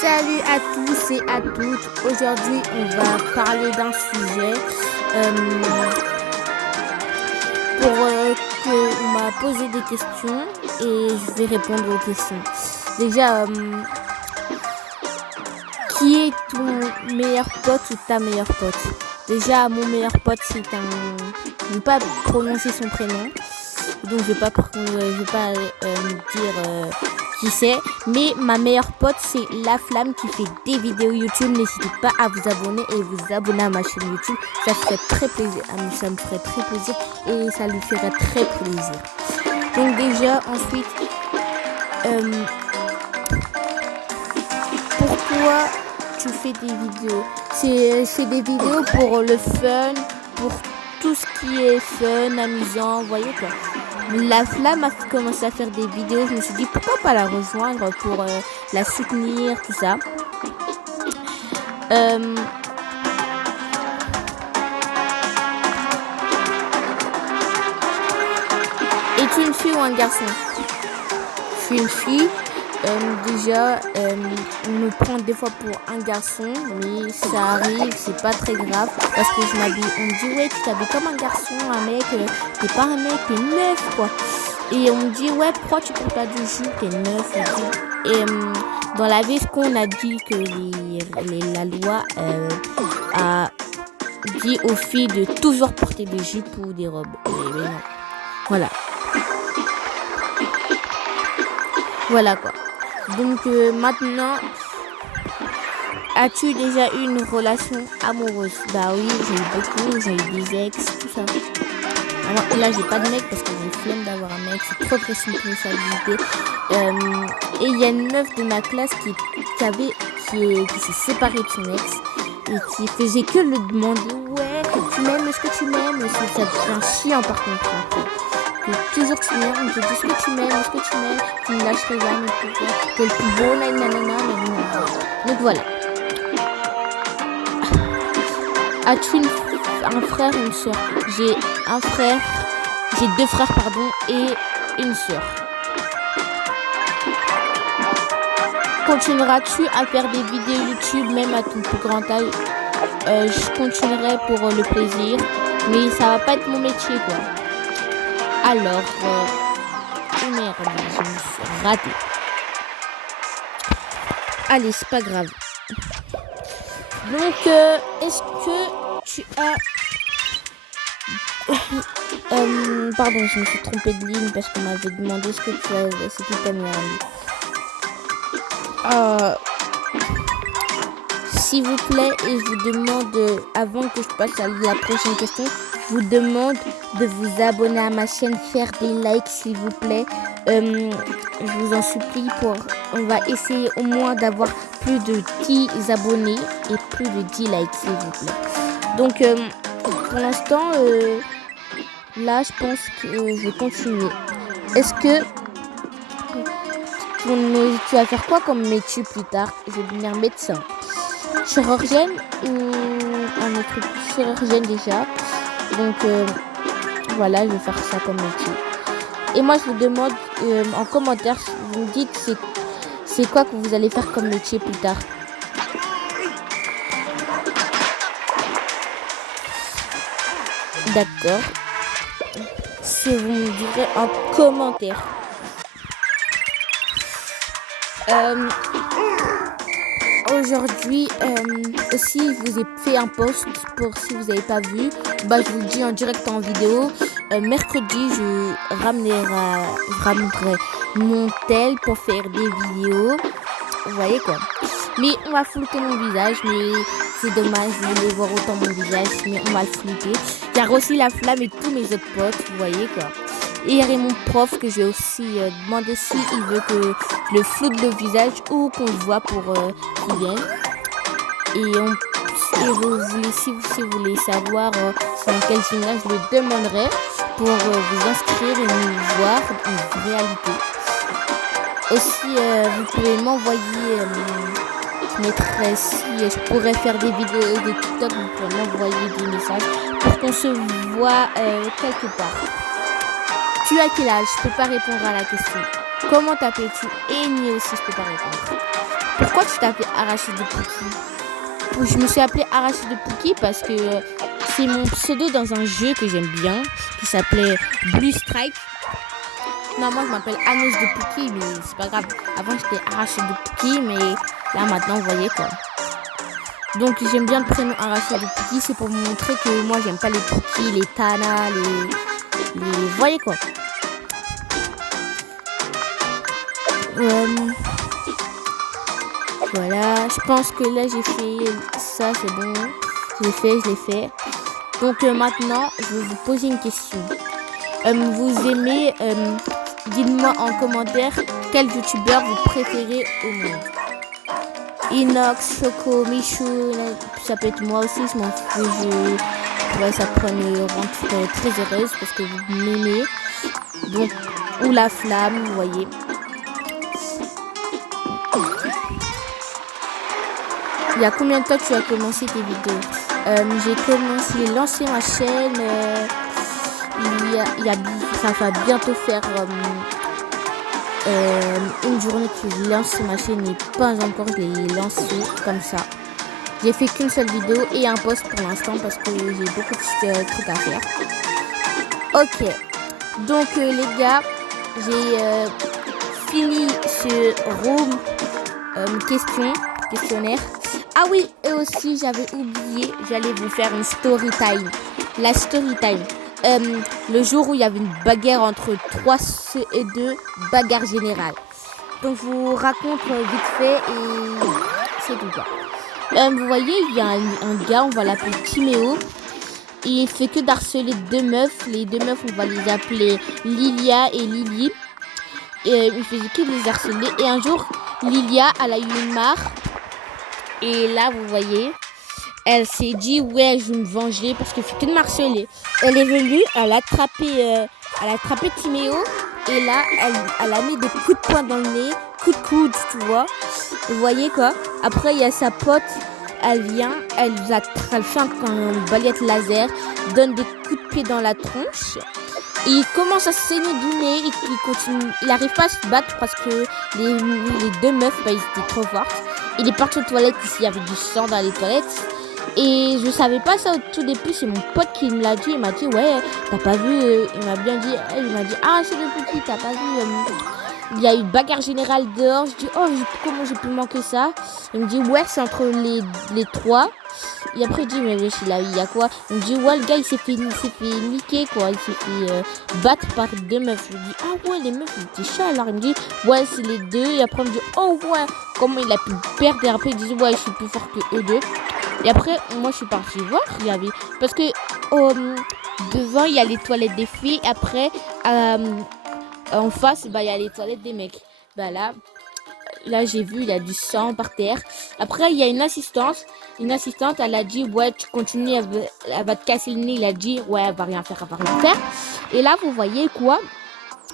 Salut à tous et à toutes. Aujourd'hui, on va parler d'un sujet on m'a posé des questions et je vais répondre aux questions. Déjà, qui est ton meilleur pote ou ta meilleure pote? Déjà, mon meilleur pote, je ne vais pas prononcer son prénom, donc je vais pas dire qui c'est, mais ma meilleure pote c'est La Flamme qui fait des vidéos YouTube. N'hésitez pas à vous abonner et vous abonner à ma chaîne YouTube, ça ferait très plaisir, ça me ferait très plaisir et ça lui ferait très plaisir. Donc déjà, ensuite, pourquoi tu fais des vidéos? Je fais des vidéos pour le fun, pour tout ce qui est fun, amusant, vous voyez quoi. La Flamme a commencé à faire des vidéos, je me suis dit pourquoi pas la rejoindre pour la soutenir, tout ça. Es-tu une fille ou un garçon? Je suis une fille. Déjà, on me prend des fois pour un garçon, mais ça arrive, c'est pas très grave parce que je m'habille. On me dit ouais, tu t'habilles comme un garçon, un mec, t'es pas un mec, t'es une meuf quoi. Et on me dit ouais, pourquoi tu portes pas de jupe, t'es une meuf et tout. Et dans la vie, ce qu'on a dit que la loi a dit aux filles de toujours porter des jupes ou des robes. Mais non. Voilà. Voilà quoi. Donc maintenant, as-tu déjà eu une relation amoureuse? Bah oui, j'ai eu beaucoup, j'ai eu des ex, tout ça. Alors là, j'ai pas de mec parce que j'ai flemme d'avoir un mec, c'est trop de responsabilité. Et il y a une meuf de ma classe qui s'est séparée de son ex et qui faisait que le demander. Ouais, tu m'aimes, est-ce que tu m'aimes? Ça devient chiant par contre. Toujours tu m'aimes, on te dit est-ce que tu m'aimes, est-ce que tu m'aimes, tu me lâcherais jamais, t'es le plus beau, nanana. Donc voilà. As-tu un frère ou une soeur? J'ai un frère, j'ai deux frères et une soeur. Continueras-tu à faire des vidéos YouTube même à ton plus grand âge? Je continuerai pour le plaisir, mais ça va pas être mon métier quoi. Alors, merde, je me suis ratée. Allez, c'est pas grave. Donc, est-ce que tu as... pardon, je me suis trompée de ligne parce qu'on m'avait demandé ce que tu as... C'était ta meilleure amie. S'il vous plaît, et je vous demande, avant que je passe à la prochaine question, je vous demande de vous abonner à ma chaîne, faire des likes s'il vous plaît. Je vous en supplie, on va essayer au moins d'avoir plus de 10 abonnés et plus de 10 likes s'il vous plaît. Donc pour l'instant, là je pense que je vais continuer. Est-ce que tu vas faire quoi comme métier plus tard? Je vais devenir médecin. Chirurgienne ou un autre truc? Chirurgienne déjà. Donc voilà, je vais faire ça comme métier. Et moi je vous demande en commentaire, vous me dites c'est quoi que vous allez faire comme métier plus tard. D'accord. Si vous me direz en commentaire. Aujourd'hui aussi je vous ai fait un post pour si vous n'avez pas vu, bah je vous le dis en direct en vidéo. Mercredi je ramènerai mon tel pour faire des vidéos, vous voyez quoi. Mais on va flouter mon visage, mais c'est dommage, vous voulez voir autant mon visage, mais on va le flouter. Car aussi La Flamme et tous mes autres potes, vous voyez quoi. Et il y aurait mon prof que je vais aussi demander s'il veut que je le floute le visage ou qu'on le voit pour qu'il vienne. Et si vous voulez savoir dans quel gymnase je le demanderai pour vous inscrire et nous voir en réalité. Aussi, vous pouvez m'envoyer, je mettrai si je pourrais faire des vidéos et des TikTok, vous pouvez m'envoyer des messages pour qu'on se voit quelque part. Tu as quel âge? Je peux pas répondre à la question. Comment t'appelles-tu? Et ni aussi, je peux pas répondre. Pourquoi tu t'appelles Arachide Pookie? Je me suis appelée Arachide Pookie parce que c'est mon pseudo dans un jeu que j'aime bien, qui s'appelait Blue Strike. Non, moi je m'appelle Agnès de Pookie, mais c'est pas grave. Avant j'étais Arachide de Pookie, mais là maintenant vous voyez quoi. Donc j'aime bien le prénom Arachide de Pookie, c'est pour vous montrer que moi j'aime pas les Pookie, les Tana, les... Vous voyez quoi. Voilà, je pense que là j'ai fait ça, c'est bon. Je l'ai fait. Donc maintenant, je vais vous poser une question. Vous aimez, dites-moi en commentaire quel youtubeur vous préférez au monde. Inox, Choco, Michou, ça peut être moi aussi, je m'en fous. Ça peut me rendre très heureuse parce que vous m'aimez. Donc, ou la flamme, vous voyez. Il y a combien de temps tu as commencé tes vidéos? J'ai commencé à lancer ma chaîne. Ça va bientôt faire une journée que je lance ma chaîne, mais pas encore. Je l'ai lancée comme ça. J'ai fait qu'une seule vidéo et un post pour l'instant parce que j'ai beaucoup de trucs à faire. Ok. Donc les gars, j'ai fini ce room questionnaire. Ah oui, et aussi j'avais oublié, j'allais vous faire une story time. La story time. Le jour où il y avait une bagarre entre 3 et 2, bagarre générale. Donc je vous raconte vite fait et c'est tout quoi. Vous voyez, il y a un gars, on va l'appeler Timéo. Il fait que d'harceler 2 meufs. Les 2 meufs, on va les appeler Lilia et Lily. Et il faisait que de les harceler. Et un jour, Lilia, elle a eu une marre. Et là, vous voyez, elle s'est dit, ouais, je vais me venger parce qu'il fait que de harceler. Elle est venue, elle a attrapé Timéo. Et là, elle a mis des coups de poing dans le nez, coups de coude, tu vois. Vous voyez quoi. Après, il y a sa pote, elle vient, elle fait un balayette laser, donne des coups de pied dans la tronche. Et il commence à saigner du nez, il n'arrive pas à se battre parce que les 2 meufs, ils étaient trop fortes. Il est parti aux toilettes, ici il y avait du sang dans les toilettes. Et je savais pas ça au tout début, c'est mon pote qui me l'a dit. Il m'a dit, ouais, t'as pas vu, il m'a bien dit, il m'a dit, ah, c'est le petit, t'as pas vu, il y a eu une bagarre générale dehors. Je dis, oh, comment j'ai pu manquer ça? Il me dit, ouais, c'est entre les 3. Et après, je dis, mais il y a quoi? Il me dit, ouais, le gars, il s'est fait niquer, quoi. Il s'est fait battre par 2 meufs. Je dis, ah ouais, les meufs, ils étaient chats. Alors, il me dit, ouais, c'est les 2. Et après, il me dit, oh ouais, comment il a pu perdre? Et après, il dit, ouais, je suis plus fort que eux 2. Et après, moi, je suis partie voir. Il y avait... Parce que devant, il y a les toilettes des filles. Après, en face, il y a les toilettes des mecs. Là, j'ai vu, il y a du sang par terre. Après, il y a une assistante. Une assistante, elle a dit, ouais, tu continues, elle va te casser le nez. Il a dit, ouais, elle va rien faire. Et là, vous voyez quoi?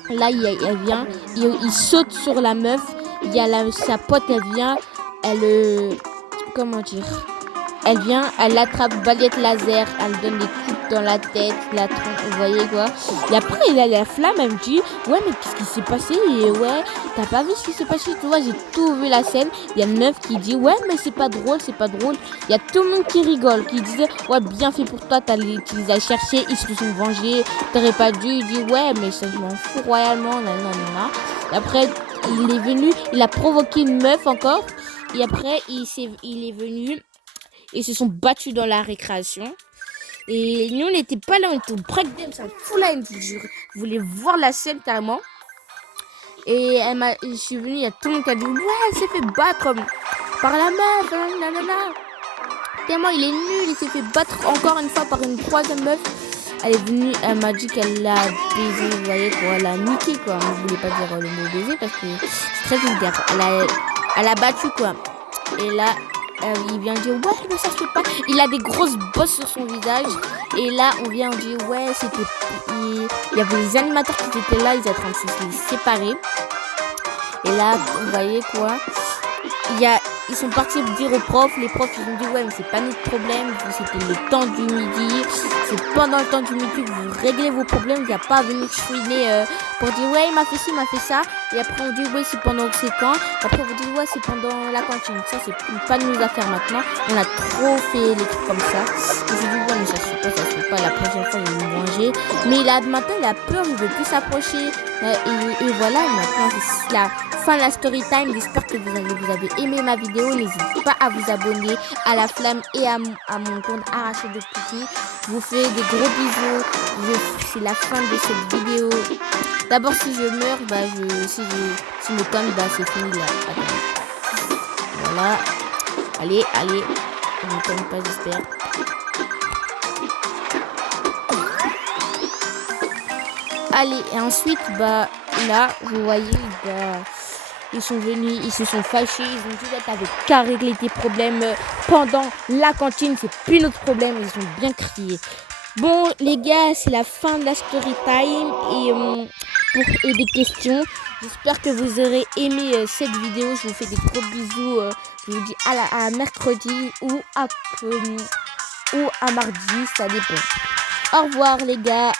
Là, elle vient, il saute sur la meuf. Il y a sa pote, elle vient, comment dire? Elle vient, elle attrape balayette laser, elle donne des coups dans la tête, la tronche, vous voyez quoi. Et après, il a la flamme, elle me dit, ouais, mais qu'est-ce qui s'est passé? Et ouais, t'as pas vu ce qui s'est passé? Tu vois, j'ai tout vu la scène. Il y a une meuf qui dit, ouais, mais c'est pas drôle. Il y a tout le monde qui rigole, qui disait, ouais, bien fait pour toi, tu les as cherchés, ils se sont vengés, t'aurais pas dû. Il dit, ouais, mais ça, je m'en fous royalement, nanana. Et après, il est venu, il a provoqué une meuf encore. Et après, il est venu. Ils se sont battus dans la récréation. Et nous, on n'était pas là, on était au breakdance, à full line, je vous jure. Je voulais voir la scène carrément. Et je suis venue, il y a tout le monde qui a dit, ouais, elle s'est fait battre par la meuf, nanana. Tellement il est nul, il s'est fait battre encore une fois par une 3e meuf. Elle est venue, elle m'a dit qu'elle l'a baisé, vous voyez quoi, elle a niqué quoi. Je voulais pas dire le mot baiser parce que c'est très vulgaire. Elle a battu quoi. Et là, il vient dire, ouais, mais ça se fait pas. Il a des grosses bosses sur son visage. Et là, on vient dire, ouais, il y avait les animateurs qui étaient là, ils étaient en train de se séparer. Et là, vous voyez quoi, il y a ils sont partis dire aux profs. Les profs, ils ont dit, ouais, mais c'est pas notre problème. C'était le temps du midi. C'est pendant le temps du midi que vous réglez vos problèmes. Il n'y a pas à venir chouiner pour dire, ouais, il m'a fait ci, il m'a fait ça. Et après, on dit, ouais, c'est pendant c'est quand. Après, vous dites, ouais, c'est pendant la cantine. Ça, c'est pas de nos affaires maintenant. On a trop fait les trucs comme ça. Et je dis, ouais, mais ça se fait pas. La prochaine fois, il va nous manger. Mais maintenant, il a peur. Il veut plus s'approcher. Et voilà, maintenant, c'est la fin de la story time. J'espère que vous avez aimé ma vidéo. N'hésitez pas à vous abonner à La Flamme et à mon compte Arraché de Petit. Je vous fais des gros bisous. C'est la fin de cette vidéo. D'abord, si je meurs, bah, si je me tombe, bah, c'est fini là. Attends. Voilà. Allez. Je ne tombe pas, j'espère. Allez, et ensuite, bah, là, vous voyez, bah, ils sont venus, ils se sont fâchés, ils ont dit, là, t'avais qu'à régler tes problèmes pendant la cantine, c'est plus notre problème, ils ont bien crié. Bon, les gars, c'est la fin de la story time et des questions. J'espère que vous aurez aimé cette vidéo. Je vous fais des gros bisous. Je vous dis à mercredi ou à mardi, ça dépend. Au revoir, les gars.